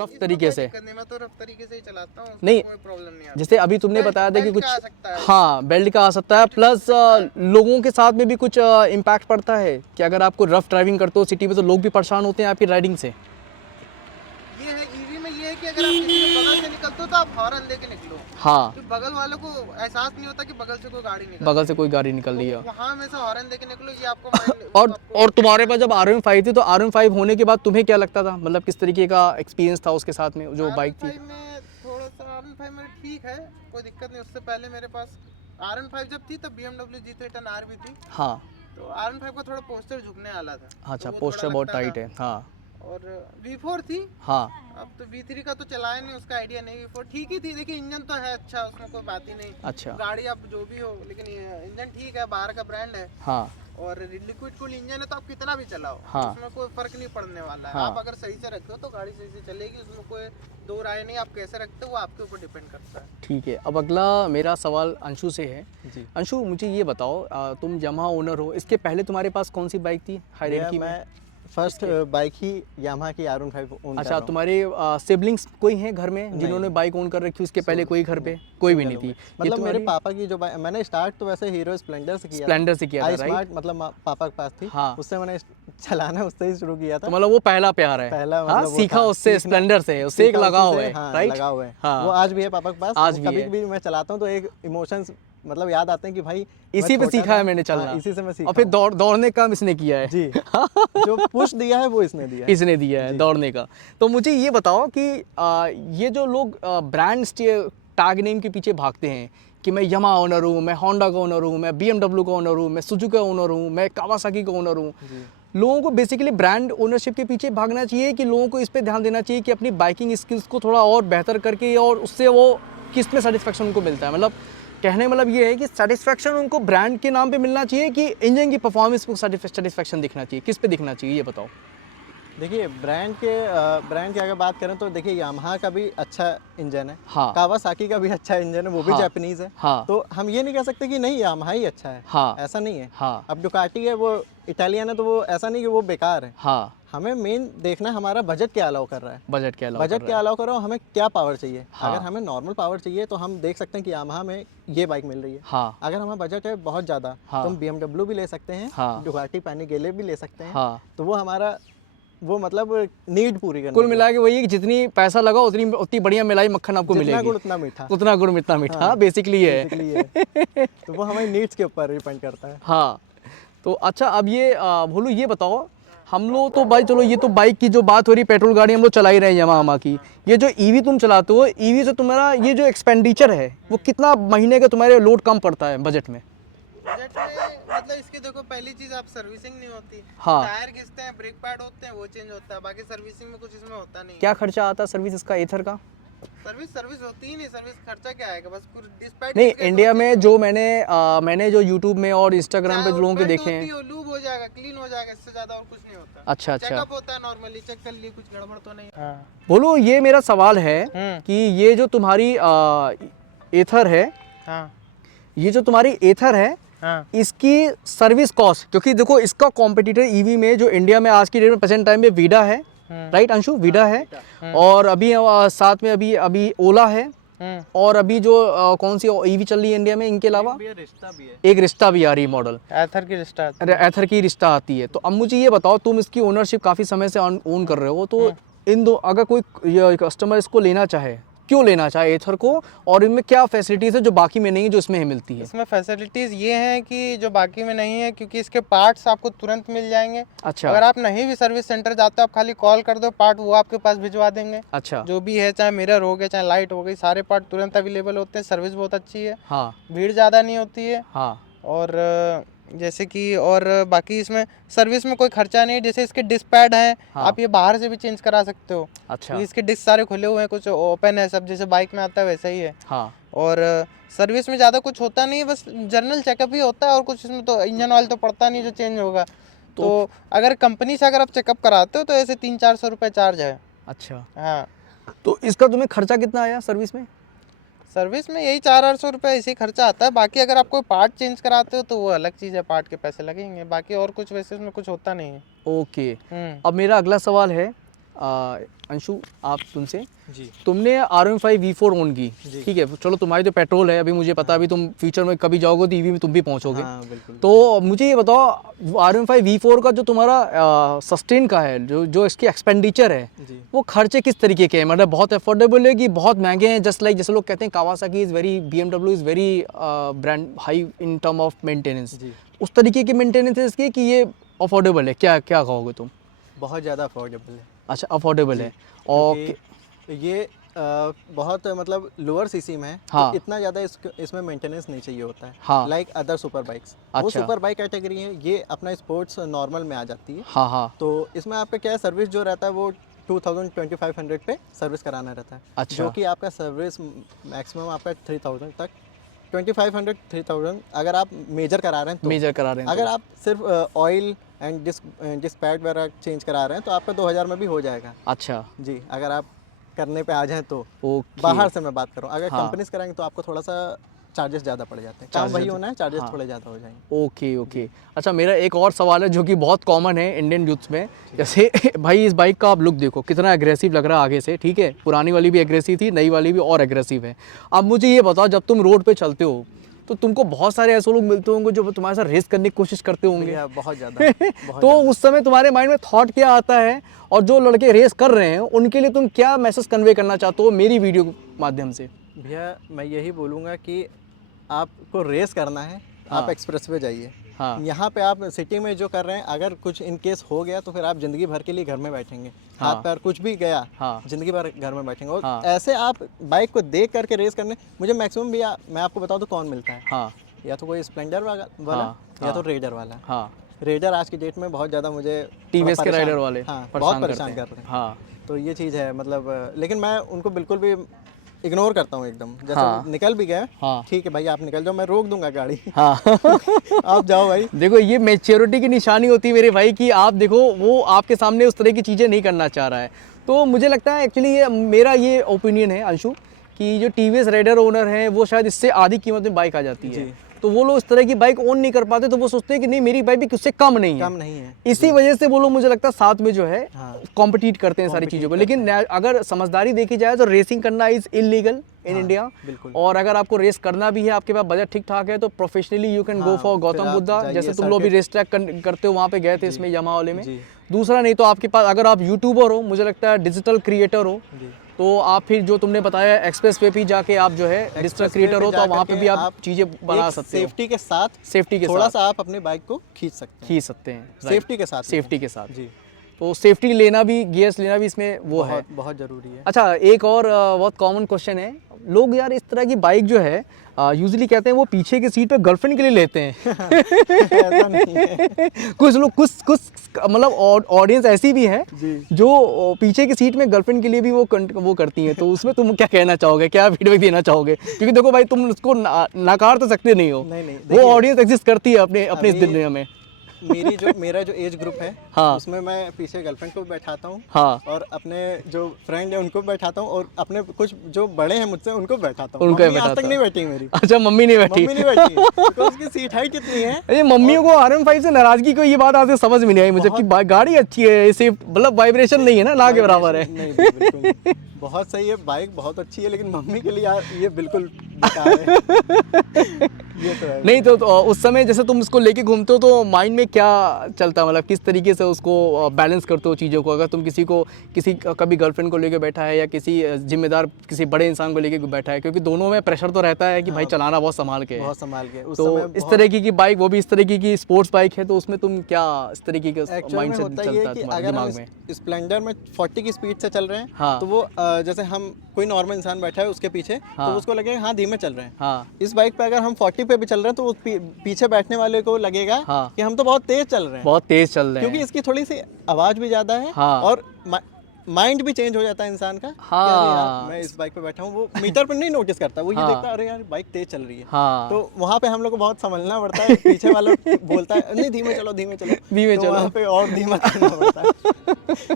Rough तरीके से? मैं तो रफ तरीके से ही चलाता हूँ, नहीं, कोई प्रॉब्लम नहीं आती। जैसे अभी तुमने बताया था कि कुछ, सकता है। हाँ बेल्ट का आ सकता है, प्लस लोगों के साथ में भी कुछ इम्पैक्ट पड़ता है कि अगर आपको रफ ड्राइविंग करते हो सिटी में तो लोग भी परेशान होते हैं आपकी राइडिंग से। ये है ईवी में, ये है कि अगर आप किसी के बगल से निकलते हो तो आप हॉर्न देके निकलो। हाँ, तो बगल वालों को एहसास नहीं होता कि बगल से कोई गाड़ी निकल बगल से कोई गाड़ी निकल रही है। वहाँ में से हॉर्न देके निकलो, ये आपको माइंड और तुम्हारे पास जब RM5 थी तो RM5 होने के बाद तुम्हें क्या लगता था, मतलब किस तरीके का एक्सपीरियंस था उसके साथ में जो बाइक थी? में थोड़ा सा RM5 में ठीक है, कोई दिक्कत नहीं। उससे पहले मेरे पास RM5 जब थी तब BMW GT 10R भी थी। हाँ, तो RM5 का थोड़ा पोस्टर झुकने वाला था। अच्छा, तो वो पोस्टर थोड़ा बहुत लगता टाइट था। है। हाँ और V4 थी। हाँ अब तो V3 का तो चलाया नहीं, उसका आइडिया नहीं। V4 ठीक ही थी, देखिए इंजन तो है अच्छा, उसमें कोई बात ही नहीं। अच्छा, गाड़ी अब जो भी हो, लेकिन ये इंजन ठीक है, बाहर का ब्रांड है। हाँ और लिक्विड कूल इंजन है तो आप कितना भी चलाओ, हाँ। उसमें कोई फर्क नहीं पड़ने वाला है। हाँ। आप अगर सही से रखो तो गाड़ी सही से चलेगी, उसमें कोई दो राय नहीं। आप कैसे रखते हो वो आपके ऊपर डिपेंड करता है। ठीक है, अब अगला मेरा सवाल अंशु से है। जी। अंशु, मुझे ये बताओ, तुम यामाहा ओनर हो, इसके पहले तुम्हारे पास कौन सी बाइक थी हायरार्की में? मैं फर्स्ट बाइक ही यामाहा की R15 ओन कर अच्छा, रहा हूँ। तुम्हारे सिबलिंग्स कोई हैं घर में जिन्होंने बाइक ओन कर रखी, उसके पहले कोई घर पे कोई भी नहीं थी? मतलब मेरे पापा की जो बाइक, मैंने स्टार्ट तो वैसे हीरो स्प्लेंडर से किया। स्प्लेंडर से किया था, स्मार्ट राइट? मतलब पापा के पास थी। हाँ। उससे मैंने चलाना उससे ही शुरू किया था। तो मतलब वो पहला प्यार है। पहला हाँ, मतलब वो सीखा था, उससे, सीखना- स्प्लेंडर से, उससे एक सीखा लगाव उसी से, है, हाँ, राइट? लगाव है। हाँ। वो आज भी है पापा के पास। आज भी कभी है। भी मैं चलाता हूँ तो एक इमोशंस मतलब याद आते हैं कि भाई इसी पे सीखा है मैंने चलना। इसी से मैं सीखा और फिर हूँ। दौड़ने का इसने किया है। जी। जो पुश दिया है वो इसने दिया है। इसने दिया है दौड़ने का। तो मुझे ये बताओ कि ये जो लोग ब्रांड टैग नेम के पीछे भागते हैं कि मैं यामाहा ओनर हूँ, मैं होंडा का ओनर हूँ, मैं BMW का ओनर हूँ, मैं सुजुकी का ओनर हूँ, मैं कावासाकी का ओनर हूँ, लोगों को बेसिकली ब्रांड ओनरशिप के पीछे भागना चाहिए कि लोगों को इस पे ध्यान देना चाहिए कि अपनी बाइकिंग स्किल्स को थोड़ा और बेहतर करके, और उससे वो किस में सेटिस्फेक्शन उनको मिलता है? मतलब कहने का मतलब ये है कि सेटिस्फेक्शन उनको ब्रांड के नाम पे मिलना चाहिए कि इंजन की परफॉर्मेंस को सेटिस्फेक्शन दिखना चाहिए? किस पे दिखना चाहिए ये बताओ। देखिए ब्रांड की अगर बात करें तो देखिए यामाहा का भी अच्छा इंजन है। हाँ। कावासाकी का भी अच्छा इंजन है, वो भी हाँ। जापानीज है। हाँ। तो हम ये नहीं कह सकते कि नहीं यामाहा ही अच्छा है। हाँ। ऐसा नहीं है। हाँ। अब डुकाटी है वो इटालियन है, तो वो ऐसा नहीं कि वो बेकार है। हाँ, हमें मेन देखना हमारा बजट क्या अलाउ कर रहा है। बजट क्या अलाउ बजट क्या अलाउ कर रहा है, हमें क्या पावर चाहिए। हाँ। अगर हमें नॉर्मल पावर चाहिए तो हम देख सकते हैं कि यामाहा में ये बाइक मिल रही है। हाँ। अगर हमारा बजट है बहुत ज़्यादा हाँ। तो हम BMW भी ले सकते हैं। हाँ। डुकाटी पैनिगेले भी ले सकते हैं। हाँ। तो वो हमारा वो मतलब नीड पूरी करने कुल की। मिला के वही है कि जितनी पैसा लगा उतनी बढ़िया मिलाई मक्खन आपको जितना मिलेगी। गुड़ उतना मीठा। उतना गुड़ इतना मीठा। हाँ, बेसिकली ये बेसिकली ये। तो वो हमारी नीड्स के ऊपर डिपेंड करता है। हाँ। तो अच्छा, अब ये भोलू ये बताओ, हम लोग तो भाई चलो ये तो बाइक की जो बात हो रही, पेट्रोल गाड़ी हम लोग चला ही रहे हैं यामाहा की। ये जो ईवी तुम चलाते हो, ईवी से तुम्हारा ये जो एक्सपेंडिचर है वो कितना महीने का तुम्हारे लोड कम पड़ता है बजट में? बजट में मतलब इसके देखो, पहली चीज आप सर्विसिंग नहीं होती। हाँ। टायर घिसते हैं, ब्रेक पैड होते हैं, वो चेंज होता है। बाकी सर्विसिंग में कुछ इसमें होता नहीं। क्या खर्चा आता है सर्विस इसका, एथर का? सर्विस होती ही नहीं। सर्विस खर्चा क्या आएगा, बस डिस्पैच। नहीं, इंडिया में जो मैंने जो यूट्यूब में और इंस्टाग्राम पे लोगों के देखे हैं, लूब हो जाएगा, क्लीन हो जाएगा, इससे ज्यादा और कुछ नहीं होता। अच्छा अच्छा। चेकअप होता है नॉर्मली, चेक कर लिए, कुछ गड़बड़ तो नहीं। बोलो, ये मेरा सवाल है कि ये जो तुम्हारी एथर है, हाँ ये जो तुम्हारी एथर है, हाँ इसकी सर्विस कॉस्ट, क्योंकि देखो इसका कॉम्पिटिटर ईवी में जो इंडिया में आज की डेट में प्रेजेंट टाइम में वीडा है, राइट अंशु? वीडा है, और अभी साथ में अभी ओला है, और अभी जो कौन सी ईवी चल रही है इंडिया में इनके अलावा? रिश्ता भी है। एक रिश्ता भी आ रही है मॉडल, एथर की रिस्टा। एथर की रिश्ता आती है। तो अब मुझे ये बताओ, तुम इसकी ओनरशिप काफ़ी समय से ओन कर रहे हो, तो इन दो, अगर कोई कस्टमर इसको लेना चाहे, क्यों लेना चाहे एथर को, और इनमें क्या फैसिलिटीज़ है जो बाकी में नहीं है, जो इसमें मिलती है? इसमें फैसिलिटीज़ ये हैं कि जो बाकी में नहीं है, क्योंकि इसके पार्ट्स आपको तुरंत मिल जाएंगे। अच्छा। अगर आप नहीं भी सर्विस सेंटर जाते हो, आप खाली कॉल कर दो, पार्ट वो आपके पास भिजवा देंगे। अच्छा। जो भी है, चाहे मिरर हो गया, चाहे लाइट हो गई, सारे पार्ट तुरंत अवेलेबल होते हैं। सर्विस बहुत अच्छी है। हाँ। भीड़ ज़्यादा नहीं होती है। हाँ। और जैसे कि और बाकी इसमें सर्विस में कोई खर्चा नहीं है। जैसे इसके डिस्क पैड हैं, हाँ। आप ये बाहर से भी चेंज करा सकते हो। अच्छा। तो इसके डिस्क सारे खुले हुए हैं, कुछ ओपन है, सब जैसे बाइक में आता है वैसा ही है। हाँ। और सर्विस में ज़्यादा कुछ होता नहीं है, बस जनरल चेकअप ही होता है, और कुछ इसमें तो इंजन ऑयल तो पड़ता नहीं जो चेंज होगा। तो अगर कंपनी से अगर आप चेकअप कराते हो तो ऐसे 300-400 रुपये चार्ज है। अच्छा। हाँ। तो इसका तुम्हें खर्चा कितना आया सर्विस में? सर्विस में यही 400-800 रुपये ऐसे ही खर्चा आता है। बाकी अगर आप कोई पार्ट चेंज कराते हो तो वो अलग चीज़ है, पार्ट के पैसे लगेंगे। बाकी और कुछ वैसे इसमें कुछ होता नहीं है। ओके। अब मेरा अगला सवाल है, अंशु आप तुमसे, जी तुमने RM5 V4 ओन की, जी। ठीक है, चलो तुम्हारी तो पेट्रोल है, अभी मुझे पता है अभी तुम फ्यूचर में कभी जाओगे तो ईवी में तुम भी पहुंचोगे। हाँ बिल्कुल। तो मुझे ये बताओ RM5 V4 का जो तुम्हारा सस्टेन का है, जो इसकी एक्सपेंडिचर है, जी वो खर्चे किस तरीके के हैं? मतलब बहुत अफोर्डेबल है कि बहुत महंगे हैं? जस्ट लाइक जैसे लोग कहते हैं Kawasaki is very, BMW is very brand high in term of maintenance, जी उस तरीके की मेंटेनेंस है इसकी कि ये अफोर्डेबल है? क्या क्या कहोगे तुम? बहुत ज़्यादा अफोर्डेबल है अच्छा अफोर्डेबल है। और क्योंकि ये बहुत मतलब लोअर सीसी में है, हाँ। तो इतना ज़्यादा इसमें मेंटेनेंस नहीं चाहिए होता है, हाँ। Like other super bikes. वो अच्छा। सुपर बाइक कैटेगरी है, ये अपना स्पोर्ट्स नॉर्मल में आ जाती है। हाँ हाँ तो इसमें आपका क्या है, सर्विस जो रहता है वो 2000-2500 पे सर्विस कराना रहता है। अच्छा। जो कि आपका सर्विस मैक्सिमम आपका 3000 तक, 2500-3000 अगर आप मेजर करा रहे हैं तो। मेजर करा रहे हैं अगर तो। आप सिर्फ ऑयल एंड डिस्क पैड वगैरह चेंज करा रहे हैं तो आपका 2000 में भी हो जाएगा। अच्छा जी, अगर आप करने पे आ जाएं तो। ओके। बाहर से मैं बात कर रहा हूँ, अगर हाँ। कंपनीज कराएंगे तो आपको थोड़ा सा चार्जेस ज़्यादा पड़ जाते हैं। काम Charges वही होना है, चार्जेस हाँ। थोड़े ज़्यादा हो जाएंगे। Okay okay. अच्छा मेरा एक और सवाल है जो कि बहुत कॉमन है इंडियन यूथ्स में, जैसे भाई इस बाइक का आप लुक देखो कितना एग्रेसिव लग रहा है आगे से, ठीक है, पुरानी वाली भी एग्रेसिव थी, नई वाली भी और एग्रेसिव है। अब मुझे ये बताओ जब तुम रोड पे चलते हो तो तुमको बहुत सारे ऐसे लोग मिलते होंगे जो तुम्हारे साथ रेस करने की कोशिश करते होंगे। भैया बहुत ज़्यादा बहुत तो उस समय तुम्हारे माइंड में थॉट क्या आता है, और जो लड़के रेस कर रहे हैं उनके लिए तुम क्या मैसेज कन्वे करना चाहते हो मेरी वीडियो के माध्यम से? भैया मैं यही बोलूँगा कि आपको रेस करना है, हाँ। आप एक्सप्रेस पे जाइए। हाँ यहाँ पे आप सिटी में जो कर रहे हैं, अगर कुछ इन केस हो गया तो फिर आप ज़िंदगी भर के लिए घर में बैठेंगे। हाँ। हाथ पैर कुछ भी गया, हाँ ज़िंदगी भर घर में बैठेंगे। और हाँ। ऐसे आप बाइक को देख करके रेस करने, मुझे मैक्सिमम भी मैं आपको बताऊँ तो कौन मिलता है, हाँ या तो कोई स्प्लेंडर वाला हाँ, या तो हाँ। रेडर वाला। हाँ रेडर आज की डेट में बहुत ज़्यादा मुझे टीवीएस के परेशान- राइडर वाले हाँ, बहुत परेशान परेशान करते कर हैं। रहे हैं। हाँ तो ये चीज़ है मतलब, लेकिन मैं उनको बिल्कुल भी इग्नोर करता हूँ एकदम। जैसे हाँ। वो निकल भी गए, हाँ ठीक है भाई आप निकल जाओ, मैं रोक दूंगा गाड़ी। हाँ आप जाओ भाई। देखो ये मैच्योरिटी की निशानी होती है मेरे भाई, कि आप देखो वो आपके सामने उस तरह की चीज़ें नहीं करना चाह रहा है। तो मुझे लगता है एक्चुअली ये मेरा ये ओपिनियन है अंशु, कि जो टीवीएस राइडर ओनर हैं वो शायद इससे आधी कीमत में बाइक आ जाती है, जी। तो वो लोग इस तरह की बाइक ओन नहीं कर पाते, तो वो सोचते हैं कि नहीं मेरी बाइक भी उससे कम नहीं है। कम नहीं है। इसी वजह से वो लोग मुझे लगता है साथ में जो है हाँ। कॉम्पिटिट करते हैं सारी चीज़ों को। लेकिन अगर समझदारी देखी जाए तो रेसिंग करना इज़ इलीगल इन इंडिया। बिल्कुल। और अगर आपको रेस करना भी है, आपके पास बजट ठीक ठाक है, तो प्रोफेशनली यू कैन गो हाँ, फॉर फिर गौतम आप बुद्धा, जाइए जैसे तुम लोग भी सर्किट। रेस ट्रैक करते हो, वहाँ पे गए थे इसमें यमा वाले में। जी। दूसरा नहीं तो आपके पास अगर आप यूट्यूबर हो, मुझे लगता है डिजिटल क्रिएटर हो, जी। तो आप फिर जो तुमने बताया एक्सप्रेस पे भी जाके आप जो है डिजिटल एक्सप्रेस क्रिएटर पे हो, तो जा वहाँ पे करके भी आप चीज़ें बना एक सकते हो सेफ्टी के साथ, सेफ्टी के थोड़ा साथ सा आप अपनी बाइक को खींच सकते हैं। खींच सकते हैं। सेफ्टी के साथ। सेफ्टी के साथ। जी। तो सेफ्टी लेना भी, गियर्स लेना भी इसमें वो है। बहुत बहुत ज़रूरी है। अच्छा एक और बहुत कॉमन क्वेश्चन है, लोग यार इस तरह की बाइक जो है यूजुअली कहते हैं वो पीछे की सीट पे गर्लफ्रेंड के लिए लेते हैं। ऐसा नहीं है। कुछ लोग कुछ मतलब ऑडियंस ऐसी भी है जी। जो पीछे की सीट में गर्लफ्रेंड के लिए भी वो करती हैं, तो उसमें तुम क्या कहना चाहोगे, क्या फीडबैक देना चाहोगे? क्योंकि देखो भाई तुम उसको नकार तो सकते नहीं हो, नहीं, वो ऑडियंस एग्जिस्ट करती है अपने इस अभी- दुनिया में। मेरा जो एज ग्रुप है, हाँ। उसमें मैं पीछे गर्लफ्रेंड को बैठाता हूँ, हाँ और अपने जो फ्रेंड है उनको बैठाता हूँ, और अपने कुछ जो बड़े हैं मुझसे उनको बैठाता हूँ। उनको मम्मी आज बैठाता तक नहीं बैठी मेरी। अच्छा मम्मी नहीं बैठी। मम्मी नहीं बैठी because उसकी सीट हाइट कितनी है। ये मम्मियों को RM5 से नाराजगी को ये बात आज से समझ में नहीं आई मुझे, कि गाड़ी अच्छी है, ये सिर्फ मतलब वाइब्रेशन नहीं है ना के बराबर है। नहीं बिल्कुल बहुत सही है, बाइक बहुत अच्छी है, लेकिन मम्मी के लिए यार ये बिल्कुल बेकार है। ये तो है। नहीं तो उस समय जैसे तुम इसको लेके घूमते हो तो माइंड में क्या चलता है, मतलब किस तरीके से उसको बैलेंस करते हो चीज़ों को? अगर तुम किसी कभी गर्लफ्रेंड को लेके बैठा है, या किसी जिम्मेदार किसी बड़े इंसान को लेके बैठा है, क्योंकि दोनों में प्रेशर तो रहता है कि भाई चलाना बहुत संभाल के है। बहुत संभाल के उस तो समय इस तरीके की बाइक, वो भी इस तरीके की स्पोर्ट्स बाइक है, तो उसमें तुम क्या इस तरीके का एक्चुअल में माइंडसेट होता चलता ये है कि तुम्हारे अगर दिमाग हम में? स्प्लेंडर में 40 की स्पीड से चल रहे हैं, हाँ। तो वो जैसे हम कोई नॉर्मल इंसान बैठा है उसके पीछे, हाँ। तो उसको लगेगा हाँ धीमे चल रहे हैं। हाँ इस बाइक पे अगर हम 40 पे भी चल रहे हैं तो उस पीछे बैठने वाले को लगेगा हाँ। कि हम तो बहुत तेज चल रहे हैं, बहुत तेज चल रहे क्योंकि हैं। इसकी थोड़ी सी आवाज़ भी ज़्यादा है। हाँ। और माइंड भी चेंज हो जाता है इंसान का कि हाँ। अरे यार मैं इस बाइक पे बैठा हूँ, वो मीटर पर नहीं नोटिस करता, वो ये हाँ। देखता है अरे यार बाइक तेज चल रही है। हाँ तो वहाँ पे हम लोग को बहुत समझना पड़ता है, पीछे वाला बोलता है नहीं धीमे चलो धीमे चलो, धीमे तो चलो। वहाँ पे और धीमा करना पड़ता है।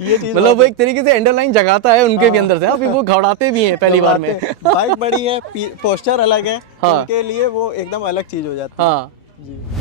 ये चीज़ मतलब वो एक तरीके से अंडरलाइन जगाता है उनके भी अंदर से, फिर वो घबराते भी हैं पहली बार में। बाइक बड़ी है, पोस्चर अलग है, तो हाँ। उनके लिए वो एकदम अलग चीज़ हो जाती है। हाँ जी।